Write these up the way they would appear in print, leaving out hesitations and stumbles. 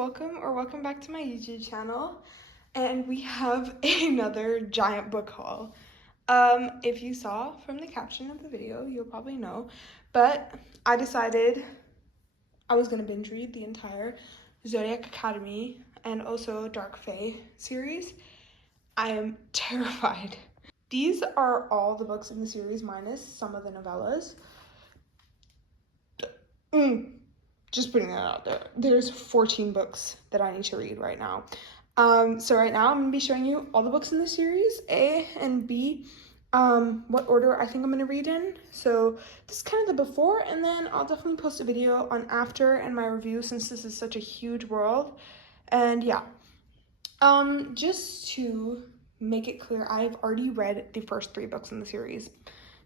welcome back to my YouTube channel. And we have another giant book haul. If you saw from the caption of the video, you'll probably know, but I decided I was gonna binge read the entire Zodiac Academy and also Dark Fae series. I am terrified. These are all the books in the series minus some of the novellas. Just putting that out there. There's 14 books that I need to read right now. So right now I'm gonna be showing you all the books in the series, A and B, what order I think I'm gonna read in. So this is kind of the before, and then I'll definitely post a video on after and my review since this is such a huge world. And yeah, just to make it clear, I've already read the first 3 books in the series.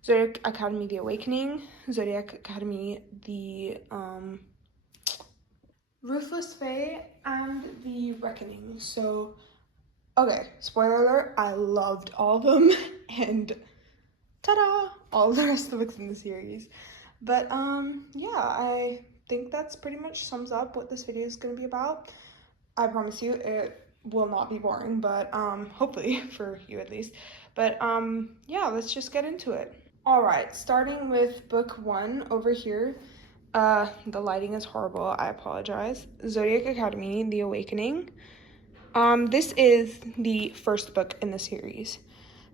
Zodiac Academy, The Awakening, Zodiac Academy, The Ruthless Fae, and The Reckoning. So, okay, spoiler alert, I loved all of them, and ta-da, all the rest of the books in the series. But, yeah, I think that's pretty much sums up what this video is going to be about. I promise you, it will not be boring, but, hopefully, for you at least. But, yeah, let's just get into it. Alright, starting with book 1 over here. The lighting is horrible, I apologize. Zodiac Academy, The Awakening. This is the first book in the series.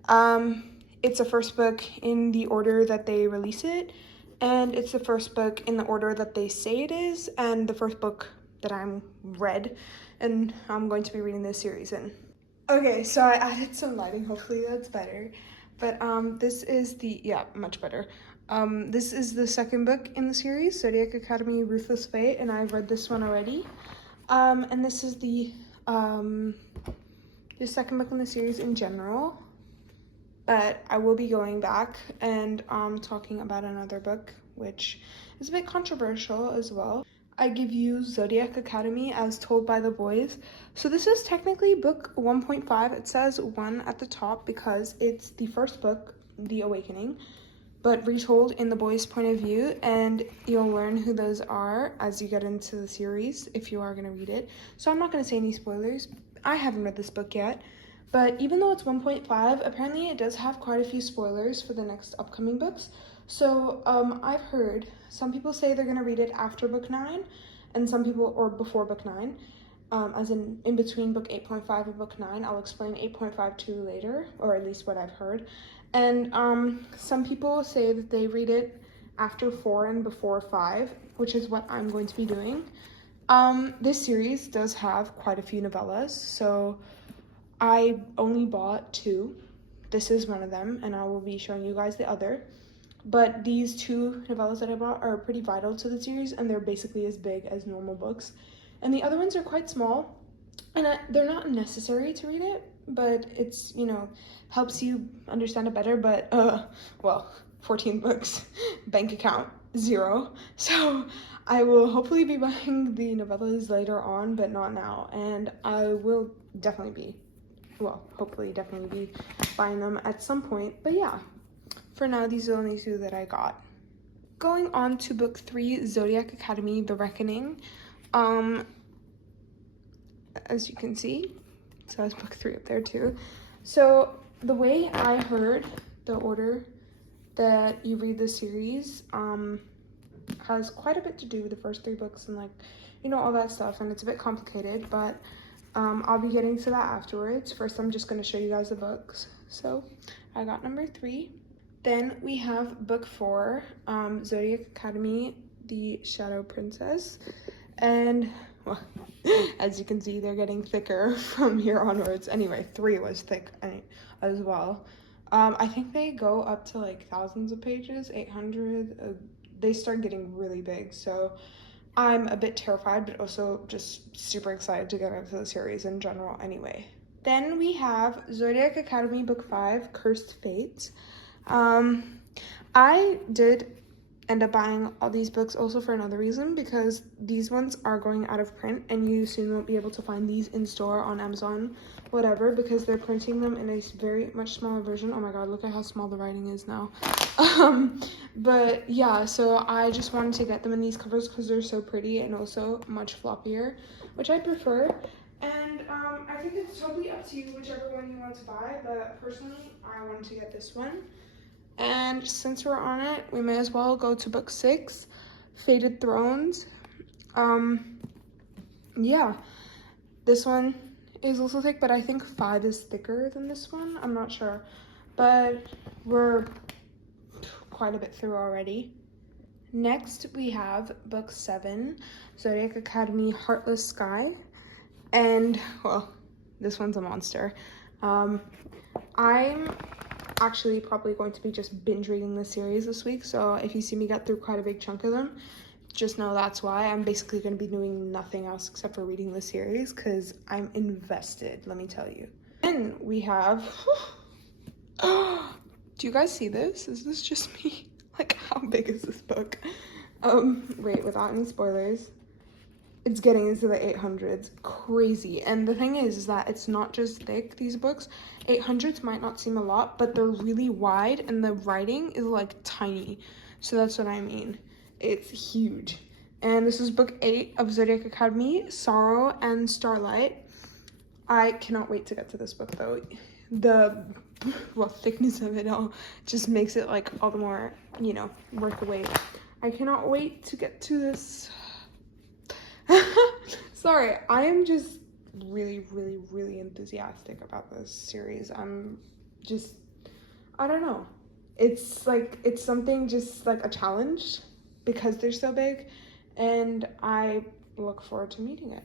It's the first book in the order that they release it, and it's the first book in the order that they say it is, and the first book that I'm read, and I'm going to be reading this series in. Okay, so I added some lighting, hopefully that's better. But this is the, yeah, much better. This is the second book in the series, Zodiac Academy, Ruthless Fate, and I've read this one already. And this is the second book in the series in general. But I will be going back and talking about another book, which is a bit controversial as well. I give you Zodiac Academy as told by the boys. So this is technically book 1.5. It says 1 at the top because it's the first book, The Awakening, but retold in the boys' point of view, and you'll learn who those are as you get into the series if you are going to read it. So I'm not going to say any spoilers. I haven't read this book yet, but even though it's 1.5, apparently it does have quite a few spoilers for the next upcoming books. So I've heard some people say they're going to read it after book 9, and some people, or before book 9, as in between book 8.5 and book 9. I'll explain 8.5 to you later, or at least what I've heard. And some people say that they read it after 4 and before 5, which is what I'm going to be doing. This series does have quite a few novellas, so I only bought 2. This is one of them, and I will be showing you guys the other. But these 2 novellas that I bought are pretty vital to the series, and they're basically as big as normal books. And the other ones are quite small, and they're not necessary to read it, but it's, you know, helps you understand it better. But, well, 14 books, bank account, 0. So I will hopefully be buying the novellas later on, but not now. And I will definitely be, well, hopefully definitely be buying them at some point. But yeah. For now, these are the only 2 that I got. Going on to book 3, Zodiac Academy, The Reckoning. As you can see, so that's book 3 up there too. So the way I heard the order that you read the series has quite a bit to do with the first 3 books and, like, you know, all that stuff, and it's a bit complicated, but I'll be getting to that afterwards. First, I'm just going to show you guys the books. So I got number 3. Then we have book 4, Zodiac Academy, The Shadow Princess. And, well, as you can see, they're getting thicker from here onwards. Anyway, 3 was thick as well. I think they go up to, like, thousands of pages, 800. They start getting really big. So I'm a bit terrified, but also just super excited to get into the series in general anyway. Then we have Zodiac Academy, book 5, Cursed Fates. I did end up buying all these books also for another reason, because these ones are going out of print and you soon won't be able to find these in store, on Amazon, whatever, because they're printing them in a very much smaller version. Oh my god, look at how small the writing is now. But yeah, so I just wanted to get them in these covers because they're so pretty and also much floppier, which I prefer. And I think it's totally up to you whichever one you want to buy, but personally I wanted to get this one. And since we're on it, we may as well go to book 6, Fated Thrones. Yeah, this one is also thick, but I think 5 is thicker than this one. I'm not sure, but we're quite a bit through already. Next, we have book 7, Zodiac Academy Heartless Sky. And, well, this one's a monster. I'm actually probably going to be just binge reading the series this week, so if you see me get through quite a big chunk of them, just know that's why. I'm basically going to be doing nothing else except for reading the series because I'm invested, let me tell you. Then we have do you guys see this? Is this just me? Like, how big is this book? Wait, without any spoilers, it's getting into the 800s. Crazy. And the thing is that it's not just thick, these books. 800s might not seem a lot, but they're really wide and the writing is like tiny. So that's what I mean. It's huge. And this is book 8 of Zodiac Academy, Sorrow and Starlight. I cannot wait to get to this book though. The thickness of it all just makes it like all the more, you know, worth the wait. I cannot wait to get to this. Sorry, I am just really enthusiastic about this series. I'm just, I don't know. It's like, it's something just like a challenge because they're so big, and I look forward to meeting it.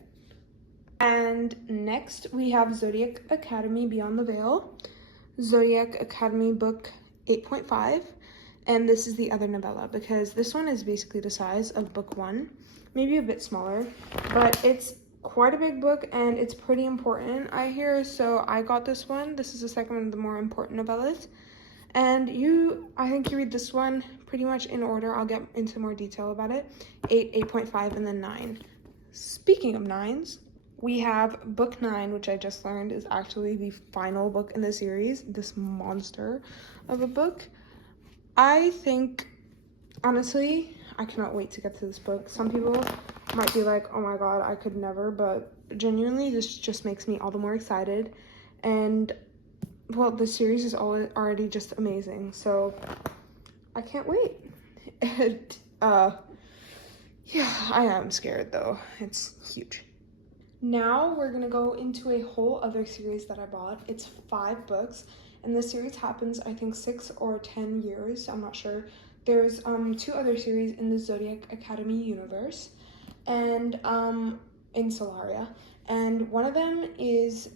And next we have Zodiac Academy Beyond the Veil, Zodiac Academy book 8.5, and this is the other novella because this one is basically the size of book 1, maybe a bit smaller, but it's quite a big book and it's pretty important, I hear, so I got this one. This is the second one of the more important novellas, and I think you read this one pretty much in order. I'll get into more detail about it. 8, 8.5, and then 9. Speaking of 9s, we have book 9, which I just learned is actually the final book in the series, this monster of a book. I think, honestly, I cannot wait to get to this book. Some people might be like, oh my god, I could never, but genuinely this just makes me all the more excited. And well, the series is already just amazing, so I can't wait. And yeah, I am scared though. It's huge. Now we're gonna go into a whole other series that I bought. It's 5 books, and this series happens, I think, 6 or 10 years, I'm not sure. There's 2 other series in the Zodiac Academy universe, and in Solaria, and one of them is,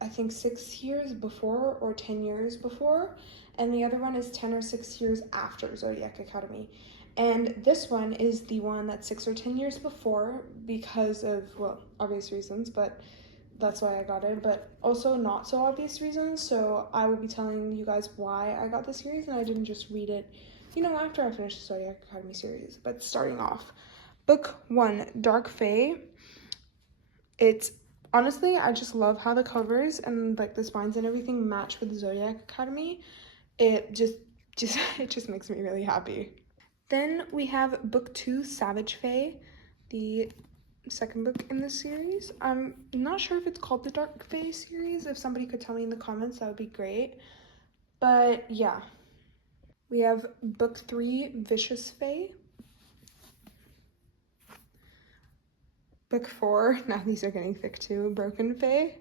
I think, 6 years before or 10 years before, and the other one is 10 or 6 years after Zodiac Academy. And this one is the one that's 6 or 10 years before because of, well, obvious reasons, but that's why I got it, but also not so obvious reasons. So I will be telling you guys why I got the series, and I didn't just read it, you know, after I finished the Zodiac Academy series. But starting off, book 1, Dark Fae. It's, honestly, I just love how the covers and like the spines and everything match with the Zodiac Academy. It just it just makes me really happy. Then we have book 2, Savage Fae, the second book in this series. I'm not sure if it's called the Dark Fae series. If somebody could tell me in the comments, that would be great. But yeah, we have book 3, Vicious Fae. Book 4, now these are getting thick too, Broken Fae.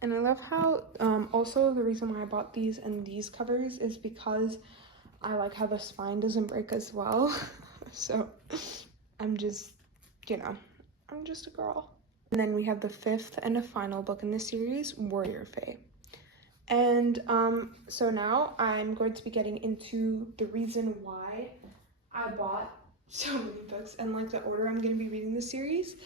And I love how, also the reason why I bought these and these covers is because I like how the spine doesn't break as well. So I'm just, you know, I'm just a girl. And then we have the 5th and a final book in this series, Warrior Fae. And so now I'm going to be getting into the reason why I bought so many books and like the order I'm going to be reading the series.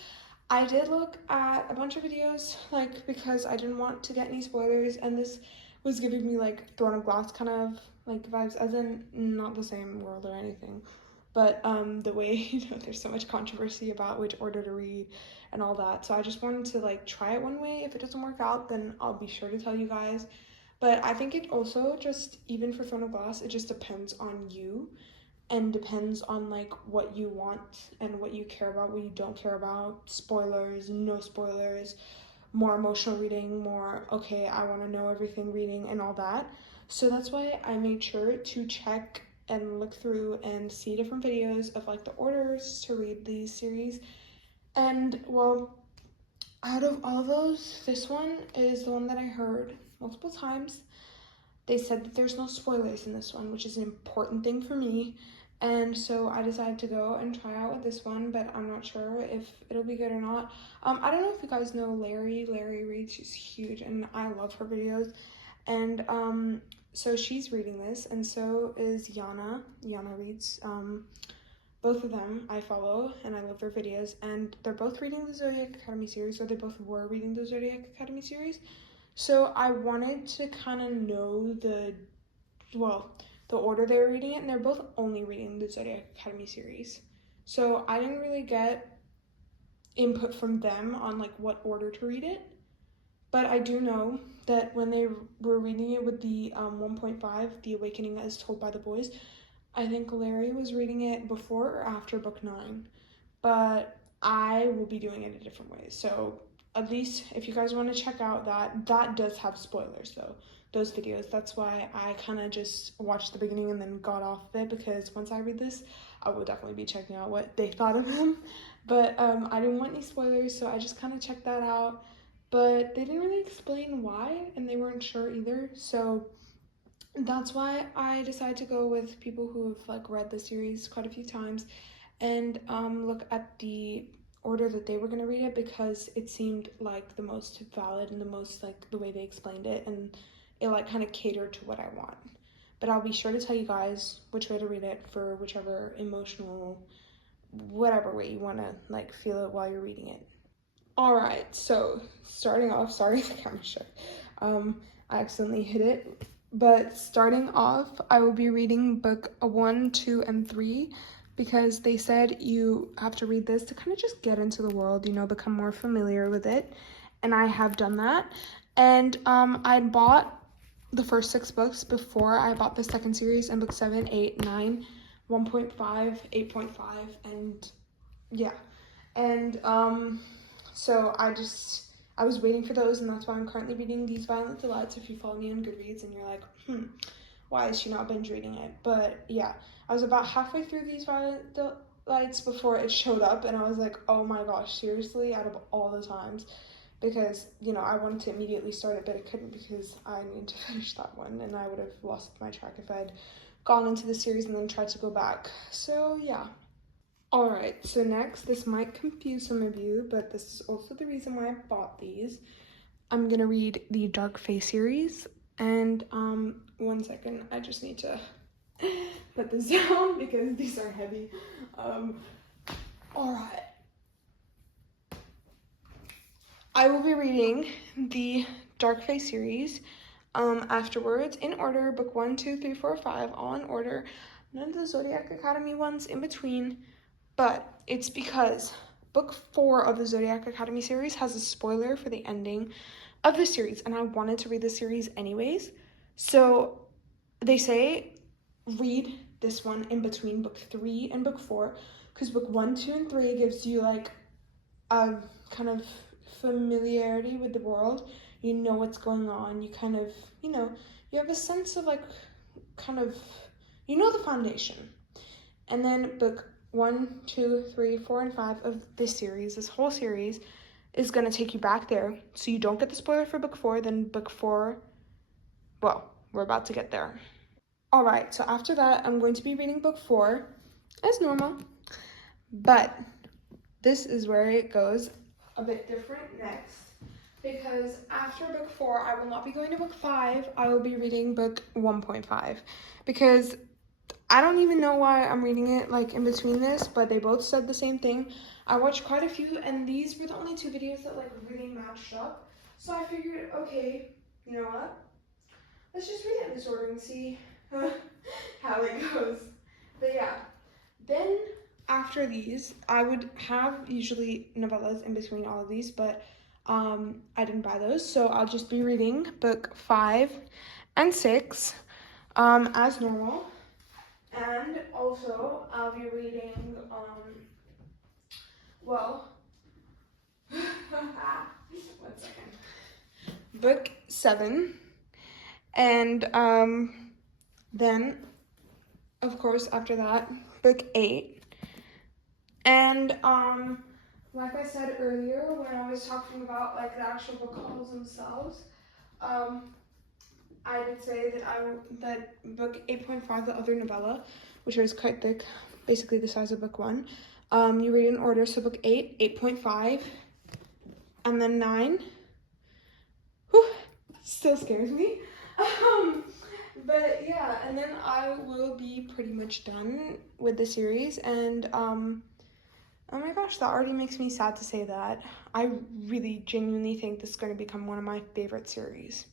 I did look at a bunch of videos, like, because I didn't want to get any spoilers, and this was giving me like Throne of Glass kind of like vibes, as in not the same world or anything, but the way, you know, there's so much controversy about which order to read and all that. So I just wanted to like try it one way. If it doesn't work out, then I'll be sure to tell you guys. But I think it also just, even for Throne of Glass, it just depends on you and depends on like what you want and what you care about, what you don't care about. Spoilers, no spoilers, more emotional reading, more okay, I want to know everything reading and all that. So that's why I made sure to check and look through and see different videos of like the orders to read these series. And well, out of all of those, this one is the one that I heard multiple times. They said that there's no spoilers in this one, which is an important thing for me. And so I decided to go and try out with this one, but I'm not sure if it'll be good or not. I don't know if you guys know Larry. Larry reads, she's huge, and I love her videos. And so she's reading this, and so is Yana. Yana reads. Both of them I follow, and I love their videos, and they're both reading the Zodiac Academy series, or they both were reading the Zodiac Academy series. So I wanted to kind of know the order they were reading it, and they're both only reading the Zodiac Academy series. So I didn't really get input from them on like what order to read it. But I do know that when they were reading it with the 1.5, The Awakening as Told by the Boys, I think Larry was reading it before or after book 9. But I will be doing it a different way. So at least if you guys want to check out that does have spoilers though, those videos. That's why I kind of just watched the beginning and then got off of it, because once I read this, I will definitely be checking out what they thought of him. But I didn't want any spoilers, so I just kind of checked that out. But they didn't really explain why, and they weren't sure either. So that's why I decided to go with people who have like read the series quite a few times and look at the order that they were going to read it, because it seemed like the most valid and the most like the way they explained it, and it like kind of catered to what I want. But I'll be sure to tell you guys which way to read it for whichever emotional, whatever way you want to like feel it while you're reading it. All right, so starting off, sorry the camera shook. I accidentally hit it. But starting off, I will be reading book 1, 2, and 3, because they said you have to read this to kind of just get into the world, you know, become more familiar with it. And I have done that. And I bought the first 6 books before I bought the second series, and book 7, 8, 9, 1.5, 8.5, and yeah. And so I was waiting for those, and that's why I'm currently reading These Violent Delights. If you follow me on Goodreads and you're like, why is she not binge reading it? But yeah, I was about halfway through These Violent Delights before it showed up, and I was like, oh my gosh, seriously, out of all the times. Because, you know, I wanted to immediately start it, but I couldn't because I needed to finish that one, and I would have lost my track if I'd gone into the series and then tried to go back. So yeah. Alright, so next, this might confuse some of you, but this is also the reason why I bought these. I'm gonna read the Dark Fae series, and one second, I just need to put this down because these are heavy. Alright. I will be reading the Dark Fae series afterwards in order, book 1, 2, 3, 4, 5, all in order. None of the Zodiac Academy ones in between. But it's because book 4 of the Zodiac Academy series has a spoiler for the ending of the series, and I wanted to read the series anyways. So they say read this one in between book 3 and book 4, because book 1, 2, and 3 gives you like a kind of familiarity with the world. You know what's going on. You kind of, you know, you have a sense of like kind of, you know, the foundation. And then book 1, 2, 3, 4, and 5 of this series, this whole series, is going to take you back there. So you don't get the spoiler for book 4, then book 4, well, we're about to get there. All right, so after that, I'm going to be reading book 4 as normal. But this is where it goes a bit different next. Because after book 4, I will not be going to book 5. I will be reading book 1.5. Because I don't even know why I'm reading it like in between this, but they both said the same thing. I watched quite a few, and these were the only 2 videos that like really matched up. So I figured, okay, you know what? let's just read it in this order and see how it goes. But yeah, then after these, I would have usually novellas in between all of these, but I didn't buy those, so I'll just be reading book 5 and 6 as normal. And also, I'll be reading, well, 1 second. Book 7, and then, of course, after that, book 8. And like I said earlier, when I was talking about like the actual book hauls themselves, I did say that book 8.5, the other novella, which was quite thick, basically the size of book 1, you read in order. So book 8, 8.5, and then 9. Whew, still scares me. But yeah, and then I will be pretty much done with the series. And oh my gosh, that already makes me sad to say that. I really genuinely think this is going to become one of my favorite series.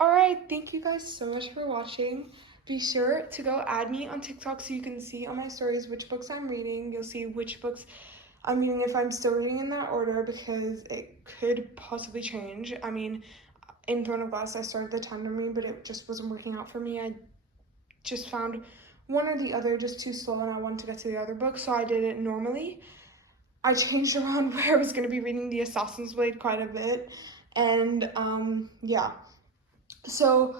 Alright, thank you guys so much for watching. Be sure to go add me on TikTok so you can see on my stories which books I'm reading. You'll see which books I'm reading, if I'm still reading in that order, because it could possibly change. I mean, in Throne of Glass, I started the tandem read, but it just wasn't working out for me. I just found one or the other just too slow, and I wanted to get to the other book, so I did it normally. I changed around where I was going to be reading the Assassin's Blade quite a bit, and yeah. So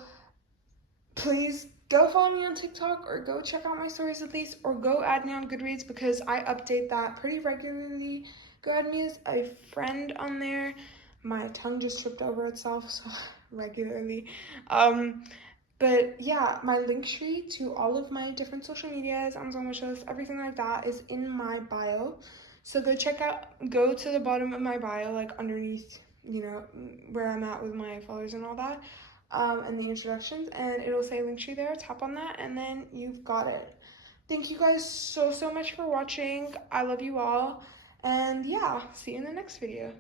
please go follow me on TikTok, or go check out my stories at least, or go add me on Goodreads, because I update that pretty regularly. Go add me as a friend on there. My tongue just tripped over itself, so regularly. But yeah, my link tree to all of my different social medias, Amazon wishlist, everything like that is in my bio. So go to the bottom of my bio, like underneath, you know, where I'm at with my followers and all that, and the introductions, and it'll say link tree there. Tap on that, and then you've got it. Thank you guys so much for watching. I love you all, and yeah, see you in the next video.